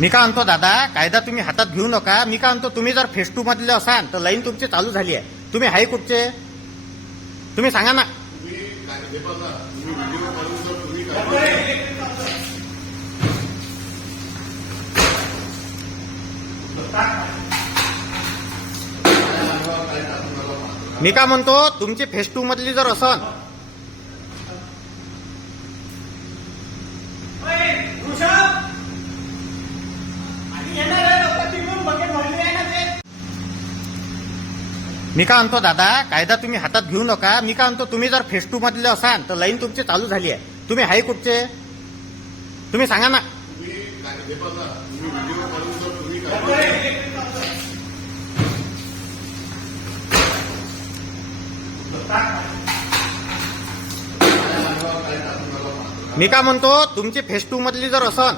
मी काय म्हणतो दादा, कायदा तुम्ही हातात घेऊ नका. मी काय म्हणतो, तुम्ही जर फेस 2 मधले असाल तर लाईन तुमची चालू झाली आहे. तुम्ही हाय कुठचे तुम्ही सांगा ना. मी काय म्हणतो, तुमची फेस 2 मधली जर असन मी काय म्हणतो दादा, कायदा तुम्ही हातात घेऊ नका. मी काय म्हणतो, तुम्ही जर फेस 2 मधले असाल तर लाईन तुमची चालू झाली आहे. तुम्ही हाय कुठचे तुम्ही सांगा ना. मी काय म्हणतो, तुमची फेस 2 मधली जर असन